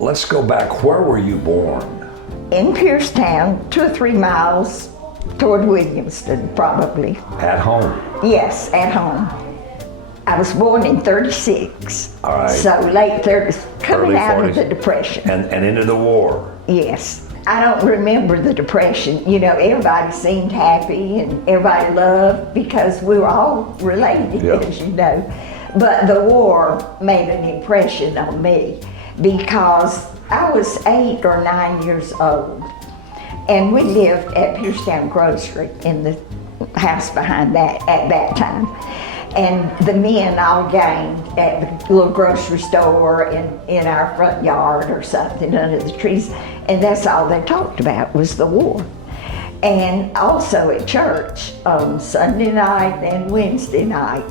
Let's go back. Where were you born? In Piercetown, 2 or 3 miles toward Williamston, probably. At home? Yes, at home. I was born in 36. All right. So late 30s, coming Early out 40s. of the Depression. And into the war. Yes. I don't remember the Depression. You know, everybody seemed happy and everybody loved because we were all related, Yep. as you know. But the war made an impression on me because I was 8 or 9 years old. And we lived at Piercetown Grocery in the house behind that at that time. And the men all gamed at the little grocery store in our front yard or something under the trees. And that's all they talked about was the war. And also at church on Sunday night and Wednesday night,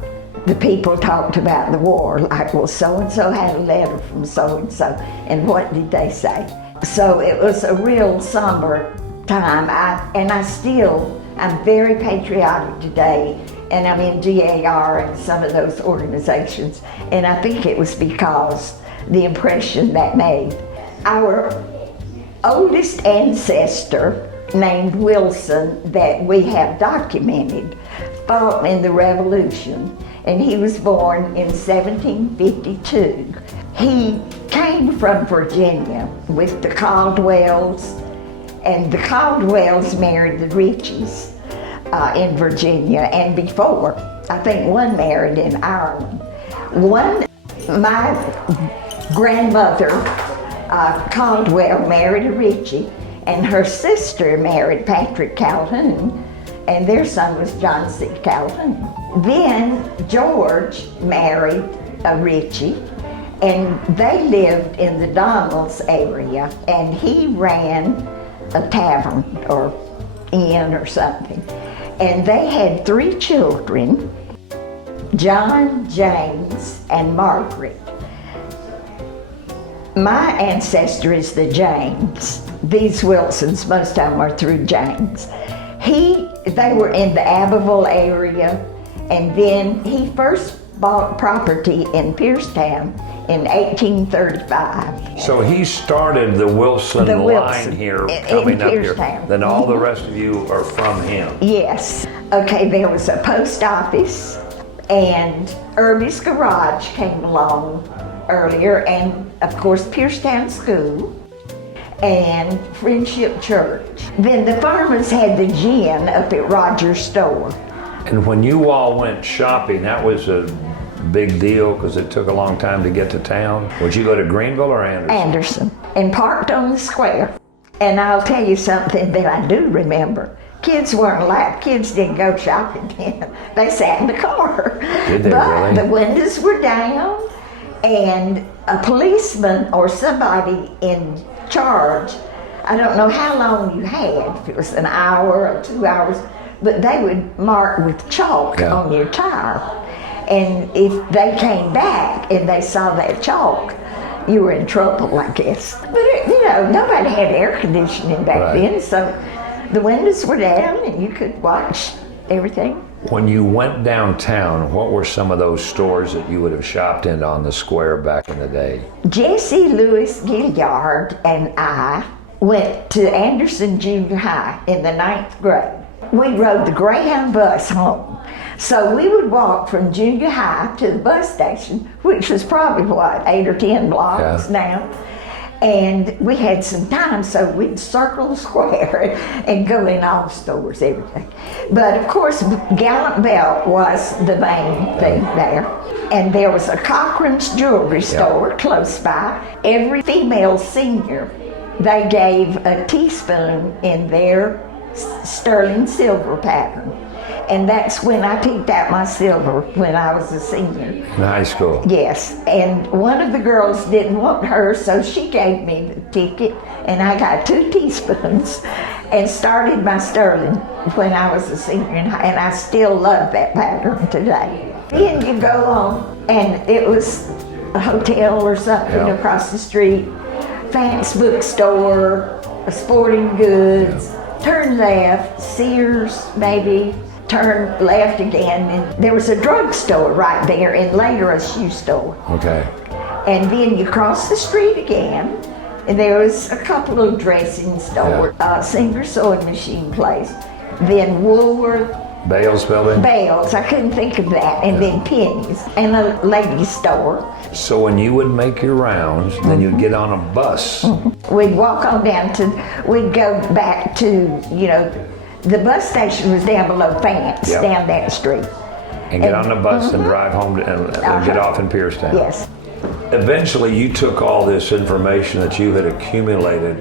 the people talked about the war, like, well, so-and-so had a letter from so-and-so, and what did they say? So it was a real somber time. I'm very patriotic today, and I'm in DAR and some of those organizations, and I think it was because the impression that made. Our oldest ancestor, named Wilson, that we have documented, fought in the Revolution, and he was born in 1752. He came from Virginia with the Caldwells, and the Caldwells married the Richies in Virginia, and before, I think one married in Ireland. My grandmother, Caldwell, married a Ritchie, and her sister married Patrick Calhoun, and their son was John C. Calhoun. Then George married a Ritchie, and they lived in the Donalds area, and he ran a tavern or inn or something. And they had 3 children, John, James, and Margaret. My ancestor is the James. These Wilsons, most of them are through James. They were in the Abbeville area, and then he first bought property in Piercetown in 1835. So he started the Wilson line here, coming up here. Then all the rest of you are from him. Yes. Okay, there was a post office, and Irby's Garage came along earlier, and of course Piercetown School and Friendship Church. Then the farmers had the gin up at Rogers' store. And when you all went shopping, that was a big deal because it took a long time to get to town. Would you go to Greenville or Anderson? Anderson, and parked on the square. And I'll tell you something that I do remember. Kids weren't allowed. Kids didn't go shopping then. They sat in the car. Did they but really? The windows were down, and a policeman or somebody in charge, I don't know how long you had, if it was an hour or 2 hours, but they would mark with chalk on your tire. And if they came back and they saw that chalk, you were in trouble, I guess. But nobody had air conditioning back then, so the windows were down and you could watch everything. When you went downtown, what were some of those stores that you would have shopped in on the square back in the day? Jesse Lewis Gilliard and I went to Anderson Junior High in the 9th grade. We rode the Greyhound bus home. So we would walk from junior high to the bus station, which was probably, 8 or 10 blocks now. And we had some time, so we'd circle the square and go in all the stores, everything. But of course, Gallant Belt was the main thing there. And there was a Cochran's jewelry store close by. Every female senior, they gave a teaspoon in their sterling silver pattern. And that's when I picked out my silver, when I was a senior. In high school? Yes, and one of the girls didn't want hers, so she gave me the ticket, and I got 2 teaspoons and started my sterling when I was a senior in high, and I still love that pattern today. Then you go on, and it was a hotel or something across the street, Fant's bookstore, a sporting goods, turn left, Sears maybe, turn left again, and there was a drugstore right there, and later a shoe store. Okay. And then you cross the street again, And there was a couple of dressing stores, Singer sewing machine place, then Woolworth. Bales building? Bales, I couldn't think of that, and then Penny's, and a ladies' store. So when you would make your rounds, then you'd get on a bus. We'd walk on down we'd go back to, the bus station was down below Fance, down that street. And get on the bus and drive home and get off in Piercetown. Yes. Eventually you took all this information that you had accumulated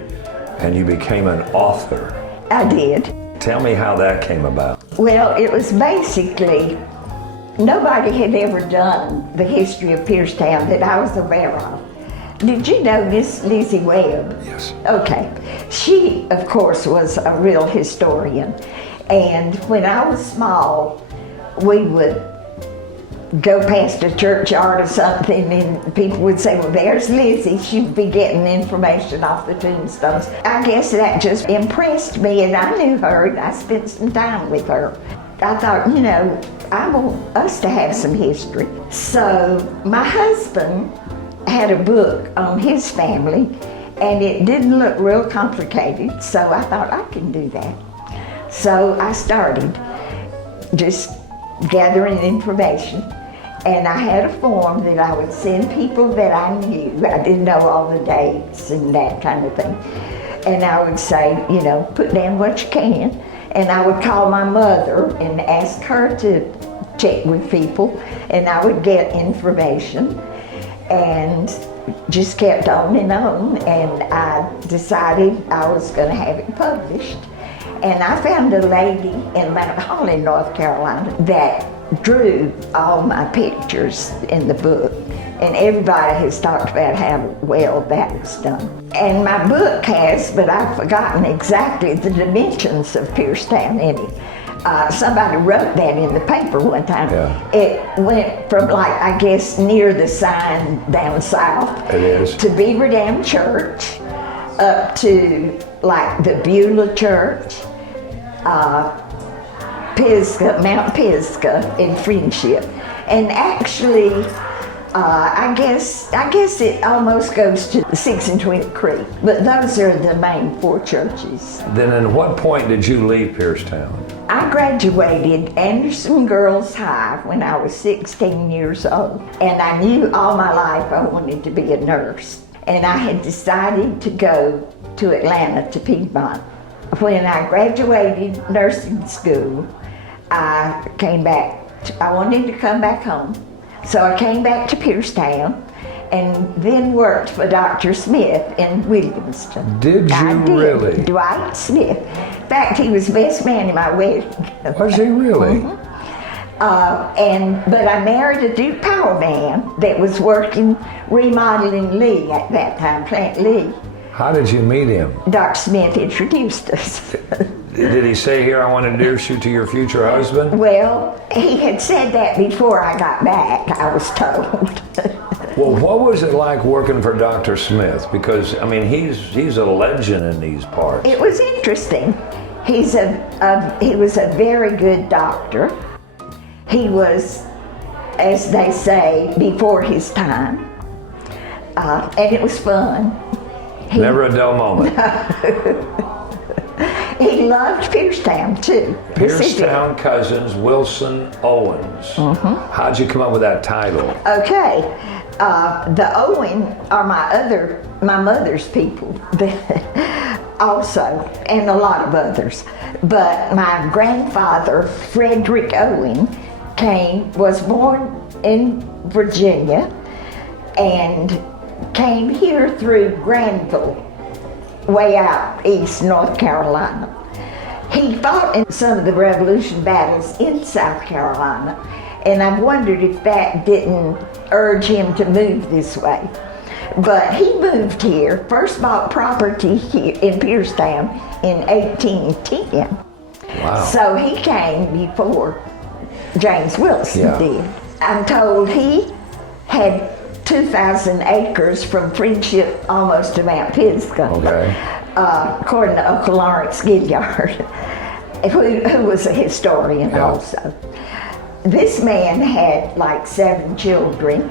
and you became an author. I did. Tell me how that came about. Well, it was basically, nobody had ever done the history of Piercetown that I was aware of. Did you know Miss Lizzie Webb? Yes. Okay. She, of course, was a real historian. And when I was small, we would go past a churchyard or something and people would say, well, there's Lizzie. She'd be getting information off the tombstones. I guess that just impressed me, and I knew her and I spent some time with her. I thought, I want us to have some history. So my husband had a book on his family and it didn't look real complicated, so I thought I can do that. So I started just gathering information, and I had a form that I would send people that I knew. I didn't know all the dates and that kind of thing. And I would say, put down what you can. And I would call my mother and ask her to check with people, and I would get information, and just kept on, and I decided I was going to have it published. And I found a lady in Mount Holly, North Carolina, that drew all my pictures in the book. And everybody has talked about how well that was done. And my book has, but I've forgotten exactly the dimensions of Piercetown in it. Somebody wrote that in the paper one time. Yeah. It went from near the sign down south. It is. To Beaver Dam Church, up to the Beulah Church, Mount Pisgah in Friendship. And actually, I guess it almost goes to 6 and 20 Creek, but those are the main 4 churches. Then at what point did you leave Piercetown? I graduated Anderson Girls High when I was 16 years old, and I knew all my life I wanted to be a nurse. And I had decided to go to Atlanta, to Piedmont. When I graduated nursing school, I came back. I wanted to come back home. So I came back to Piercetown and then worked for Dr. Smith in Williamston. Did you really? Dwight Smith. In fact, he was best man in my wedding. Was he really? But I married a Duke Power man that was working remodeling Lee at that time, Plant Lee. How did you meet him? Dr. Smith introduced us. Did he say, here, I want to introduce you to your future husband? Well, he had said that before I got back, I was told. Well, what was it like working for Dr. Smith? Because, he's a legend in these parts. It was interesting. He was a very good doctor. He was, as they say, before his time. And it was fun. Never a dull moment. He loved Piercetown, too. Piercetown Cousins, Wilson Owens. How'd you come up with that title? Okay. The Owen are my mother's people also, and a lot of others. But my grandfather, Frederick Owen, was born in Virginia and came here through Granville, way out east, North Carolina. He fought in some of the Revolution battles in South Carolina, and I wondered if that didn't urge him to move this way. But he moved here, first bought property here in Piercetown in 1810. Wow. So he came before James Wilson did. I'm told he had 2,000 acres from Friendship almost to Mount Pisgah. Okay. According to Uncle Lawrence Gilliard, who was a historian also. This man had 7 children.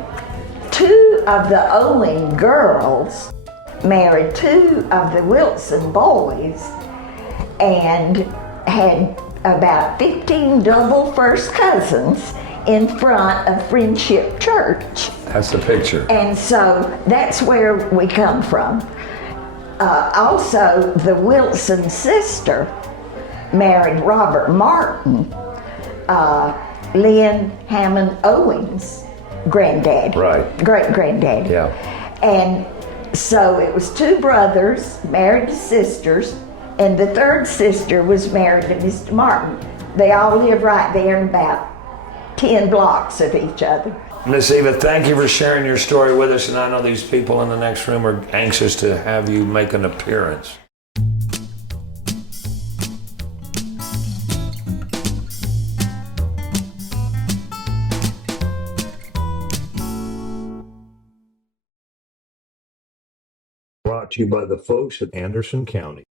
2 of the Owen girls married two of the Wilson boys and had about 15 double first cousins in front of Friendship Church. That's the picture. And so that's where we come from. Also, the Wilson sister married Robert Martin, Lynn Hammond Owens' granddad. Right. Great granddad. Yeah. And so it was two brothers married to sisters, and the third sister was married to Mr. Martin. They all live right there in about 10 blocks of each other. Miss Eva, thank you for sharing your story with us, and I know these people in the next room are anxious to have you make an appearance. Brought to you by the folks at Anderson County.